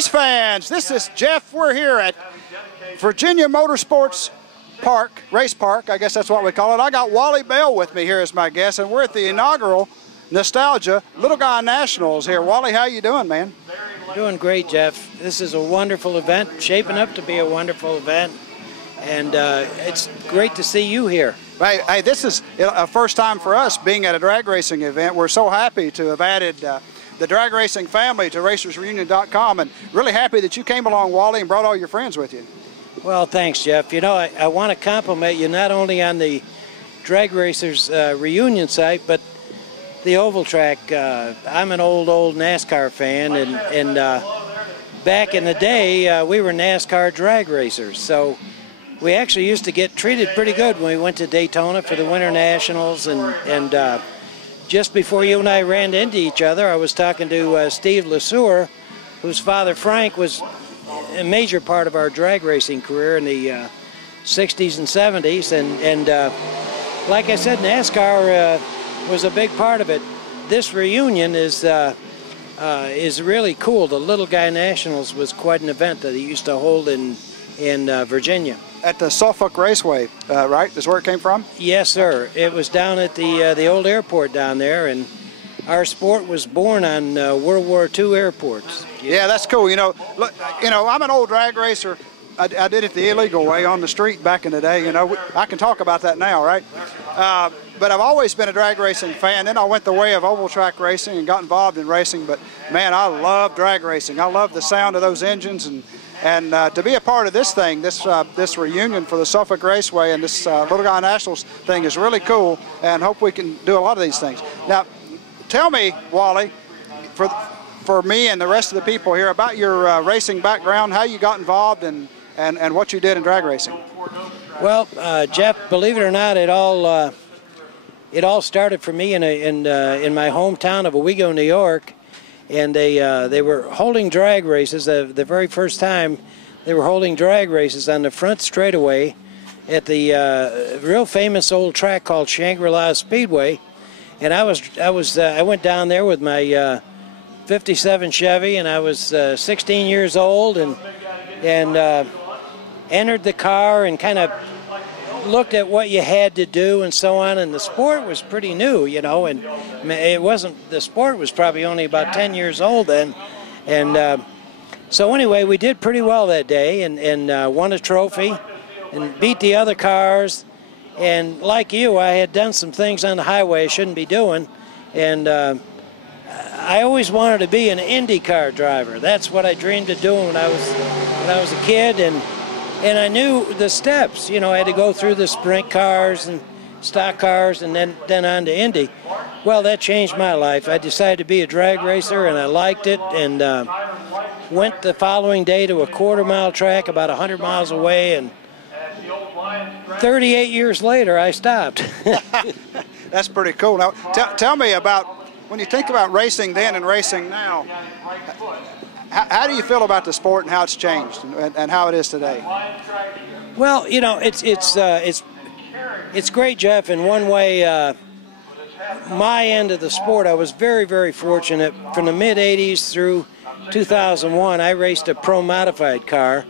Race fans, this is Jeff. We're here at Virginia Motorsports Park, Race Park, I guess that's what we call it. I got Wally Bell with me here as my guest, and we're at the inaugural Nostalgia Little Guy Nationals here. Wally, how you doing, man? Doing great, Jeff. This is a wonderful event, shaping up to be a wonderful event, and it's great to see you here. Hey, this is a first time for us being at a drag racing event. We're so happy to have added the drag racing family to racersreunion.com, and really happy that you came along, Wally, and brought all your friends with you. Well, thanks, Jeff. You know, I want to compliment you not only on the Drag Racers reunion site, but the oval track. I'm an old NASCAR fan, and back in the day, we were NASCAR drag racers. So we actually used to get treated pretty good when we went to Daytona for the Winter Nationals, and just before you and I ran into each other, I was talking to Steve LeSueur, whose father Frank was a major part of our drag racing career in the 60s and 70s, and like I said, NASCAR was a big part of it. This reunion is really cool. The Little Guy Nationals was quite an event that he used to hold in Virginia. At the Suffolk Raceway, right? That's where it came from? Yes, sir. It was down at the old airport down there, and our sport was born on World War II airports. Yeah, that's cool. You know, look, I'm an old drag racer. I did it the illegal way on the street back in the day. You know, I can talk about that now, right? But I've always been a drag racing fan. Then I went the way of oval track racing and got involved in racing. But man, I love drag racing. I love the sound of those engines, and to be a part of this thing, this reunion for the Suffolk Raceway and this Little Guy Nationals thing is really cool, and hope we can do a lot of these things. Now, tell me, Wally, for me and the rest of the people here, about your racing background, how you got involved, and what you did in drag racing. Well, Jeff, believe it or not, it all started for me in my hometown of Owego, New York. And they were holding drag races. The very first time they were holding drag races on the front straightaway at the real famous old track called Shangri-La Speedway. And I went down there with my 57 Chevy, and I was 16 years old, and entered the car and kind of looked at what you had to do and so on, and the sport was pretty new, you know, and the sport was probably only about 10 years old then, and so anyway, we did pretty well that day, and won a trophy and beat the other cars, and like you, I had done some things on the highway I shouldn't be doing, and I always wanted to be an IndyCar driver. That's what I dreamed of doing when I was a kid, and I knew the steps. You know, I had to go through the sprint cars and stock cars and then on to Indy. Well, that changed my life. I decided to be a drag racer, and I liked it, and went the following day to a quarter-mile track about 100 miles away, and 38 years later, I stopped. That's pretty cool. Now, tell me about, when you think about racing then and racing now, how do you feel about the sport and how it's changed and how it is today? Well, you know, it's great, Jeff. In one way, my end of the sport, I was very, very fortunate. From the mid-'80s through 2001, I raced a pro modified car,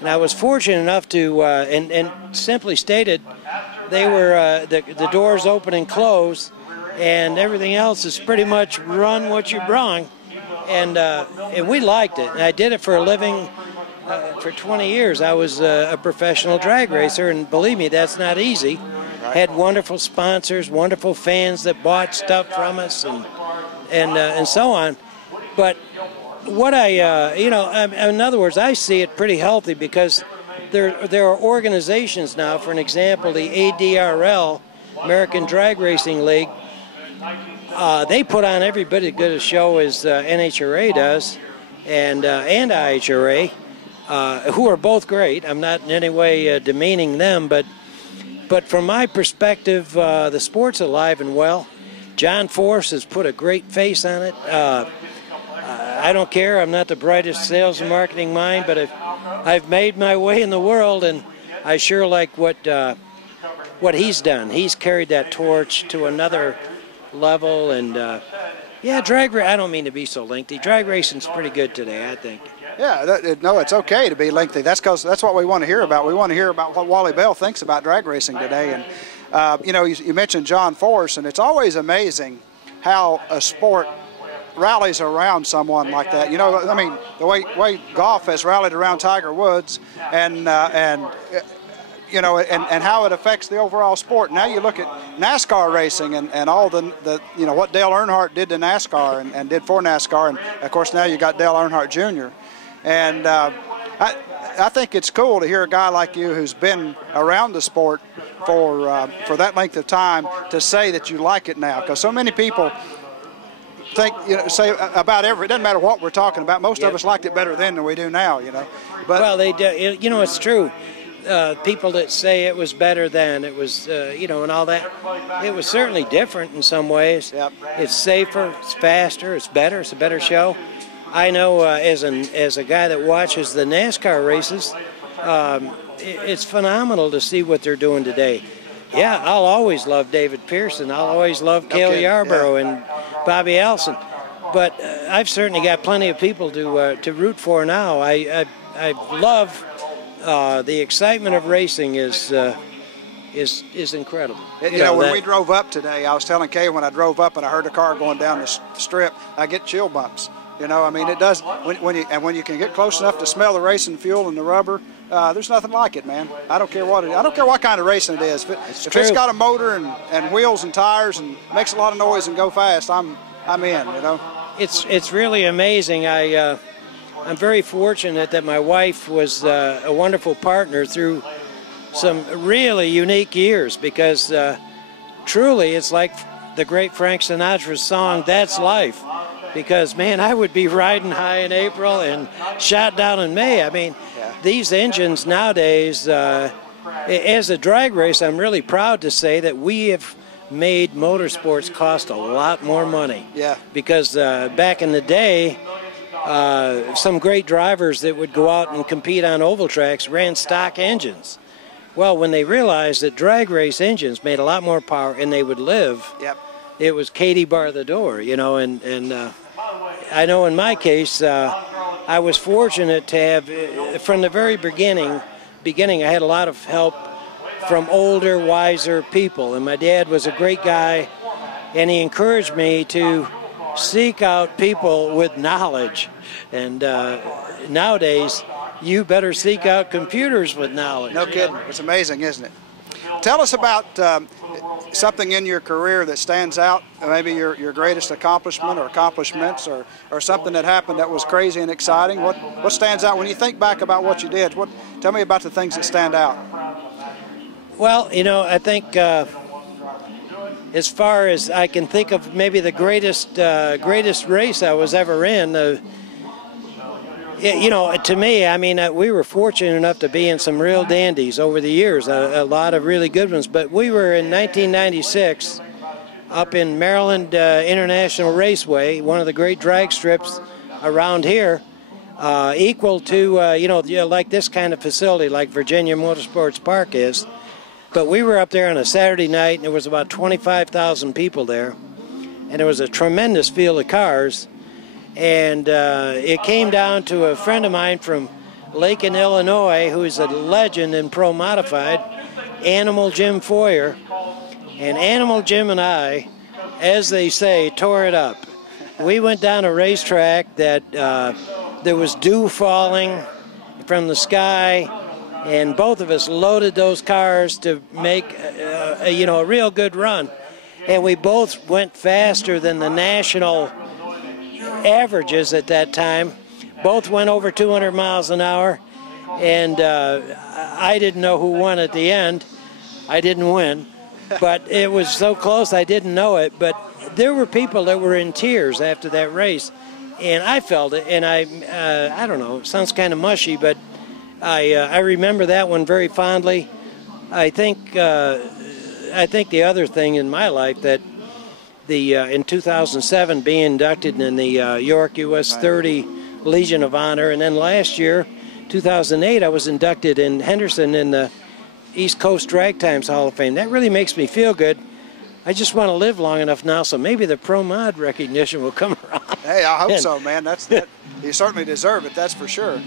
and I was fortunate enough to, and simply stated, they were the doors open and close, and everything else is pretty much run what you brung. And we liked it. And I did it for a living for 20 years. I was a professional drag racer, and believe me, that's not easy. Had wonderful sponsors, wonderful fans that bought stuff from us, and so on. But what in other words, I see it pretty healthy, because there are organizations now. For an example, the ADRL, American Drag Racing League. They put on every bit as good a show as NHRA does, and IHRA, who are both great. I'm not in any way demeaning them, but from my perspective, the sport's alive and well. John Force has put a great face on it. I don't care. I'm not the brightest sales and marketing mind, but I've made my way in the world, and I sure like what he's done. He's carried that torch to another level, and Yeah, I don't mean to be so lengthy. Drag racing's pretty good today, I think. Yeah, no, it's okay to be lengthy. That's what we want to hear about. We want to hear about what Wally Bell thinks about drag racing today. And you know, you mentioned John Force, and it's always amazing how a sport rallies around someone like that. You know, I mean, the way golf has rallied around Tiger Woods, and you know, and how it affects the overall sport. Now you look at NASCAR racing and all the you know, what Dale Earnhardt did to NASCAR and did for NASCAR, and of course now you got Dale Earnhardt Jr. And I think it's cool to hear a guy like you who's been around the sport for that length of time to say that you like it now, because so many people think, you know, say about it doesn't matter what we're talking about. Most of us liked it better then than we do now, you know. But well, they do. You know, it's true. People that say it was better then, it was, you know, and all that, it was certainly different in some ways. Yep. It's safer, it's faster, it's better, it's a better show. I know as a guy that watches the NASCAR races, it's phenomenal to see what they're doing today. Yeah, I'll always love David Pearson. I'll always love Cale Yarborough and Bobby Allison. But I've certainly got plenty of people to root for now. I love the excitement of racing is incredible. You know, when we drove up today, I was telling Kay when I drove up and I heard a car going down the strip, I get chill bumps. You know, I mean, it does when you can get close enough to smell the racing fuel and the rubber. There's nothing like it, man. I don't care what I don't care what kind of racing it is. If it's got a motor and wheels and tires and makes a lot of noise and go fast, I'm in. You know, it's really amazing. I'm very fortunate that my wife was a wonderful partner through some really unique years, because truly it's like the great Frank Sinatra's song, "That's Life." Because, man, I would be riding high in April and shot down in May. I mean, these engines nowadays, as a drag race, I'm really proud to say that we have made motorsports cost a lot more money. Yeah. Because back in the day, some great drivers that would go out and compete on oval tracks ran stock engines. Well, when they realized that drag race engines made a lot more power and they would live, it was Katie bar the door, you know, and I know in my case, I was fortunate to have, from the very beginning, I had a lot of help from older, wiser people, and my dad was a great guy, and he encouraged me to seek out people with knowledge, and nowadays, you better seek out computers with knowledge. No kidding. It's amazing, isn't it? Tell us about something in your career that stands out, maybe your greatest accomplishment or accomplishments, or something that happened that was crazy and exciting. What stands out when you think back about what you did? Tell me about the things that stand out. Well, you know, I think as far as I can think of, maybe the greatest race I was ever in. You know, to me, I mean, we were fortunate enough to be in some real dandies over the years, a lot of really good ones. But we were in 1996 up in Maryland International Raceway, one of the great drag strips around here, equal to, you know, like this kind of facility like Virginia Motorsports Park is. But we were up there on a Saturday night, and there was about 25,000 people there. And there was a tremendous field of cars. And it came down to a friend of mine from Lakin, Illinois, who's a legend in Pro Modified, Animal Jim Foyer. And Animal Jim and I, as they say, tore it up. We went down a racetrack that there was dew falling from the sky, and both of us loaded those cars to make you know, a real good run. And we both went faster than the national averages at that time. Both went over 200 miles an hour, and I didn't know who won at the end. I didn't win, but it was so close I didn't know it. But there were people that were in tears after that race, and I felt it. And I don't know, it sounds kind of mushy, but I remember that one very fondly. I think the other thing in my life that in 2007 being inducted in the York US 30 Legion of Honor, and then last year, 2008, I was inducted in Henderson in the East Coast Drag Times Hall of Fame. That really makes me feel good. I just want to live long enough now, so maybe the pro mod recognition will come around. Hey, I hope so, man. That you certainly deserve it. That's for sure.